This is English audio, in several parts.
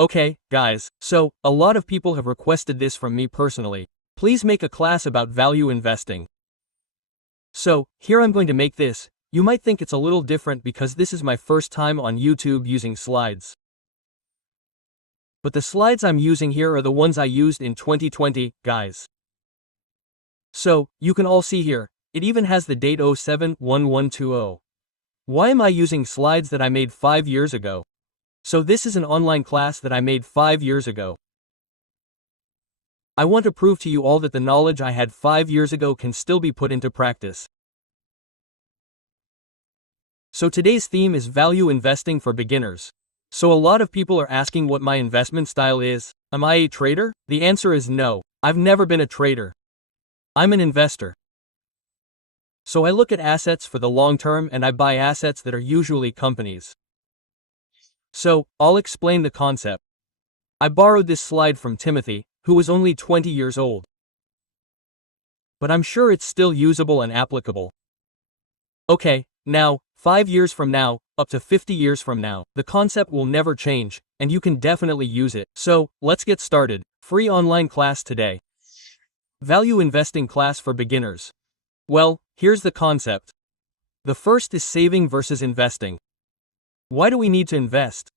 Okay, guys, so, a lot of people have requested this from me personally. Please make a class about value investing. So, here I'm going to make this. You might think it's a little different because this is my first time on YouTube using slides. But the slides I'm using here are the ones I used in 2020, guys. So, you can all see here, it even has the date 07/11/20. Why am I using slides that I made 5 years ago? So this is an online class that I made 5 years ago. I want to prove to you all that the knowledge I had 5 years ago can still be put into practice. So today's theme is value investing for beginners. So a lot of people are asking what my investment style is. Am I a trader? The answer is no. I've never been a trader. I'm an investor. So I look at assets for the long term and I buy assets that are usually companies. So, I'll explain the concept. I borrowed this slide from Timothy, who was only 20 years old. But I'm sure it's still usable and applicable. Okay, now, 5 years from now, up to 50 years from now, the concept will never change, and you can definitely use it. So, let's get started. Free online class today. Value investing class for beginners. Well, here's the concept. The first is saving versus investing. Why do we need to invest?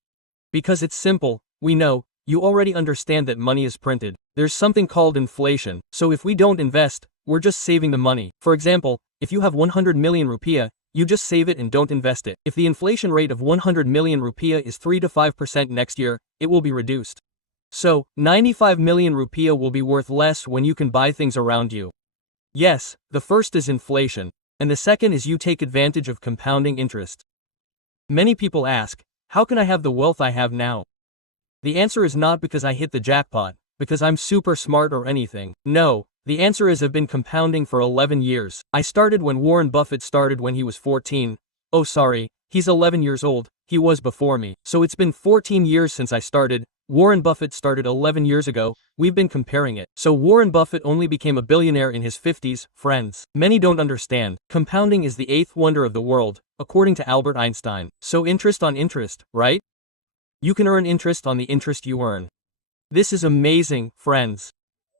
Because it's simple, we know, you already understand that money is printed. There's something called inflation, so if we don't invest, we're just saving the money. For example, if you have 100 million rupiah, you just save it and don't invest it. If the inflation rate of 100 million rupiah is 3 to 5% next year, it will be reduced. So, 95 million rupiah will be worth less when you can buy things around you. Yes, the first is inflation, and the second is you take advantage of compounding interest. Many people ask, how can I have the wealth I have now? The answer is not because I hit the jackpot, because I'm super smart or anything. No, the answer is I've been compounding for 11 years. I started when Warren Buffett started when he was 14. Oh sorry, he's 11 years old, he was before me. So it's been 14 years since I started. Warren Buffett started 11 years ago, we've been comparing it. So Warren Buffett only became a billionaire in his 50s, friends. Many don't understand. Compounding is the eighth wonder of the world, according to Albert Einstein. So interest on interest, right? You can earn interest on the interest you earn. This is amazing, friends.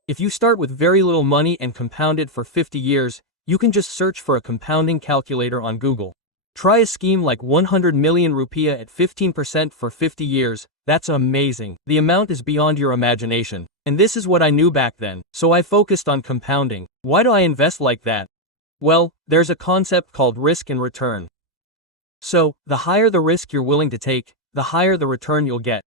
If you start with very little money and compound it for 50 years, you can just search for a compounding calculator on Google. Try a scheme like 100 million rupiah at 15% for 50 years, that's amazing. The amount is beyond your imagination. And this is what I knew back then, so I focused on compounding. Why do I invest like that? Well, there's a concept called risk and return. So, the higher the risk you're willing to take, the higher the return you'll get.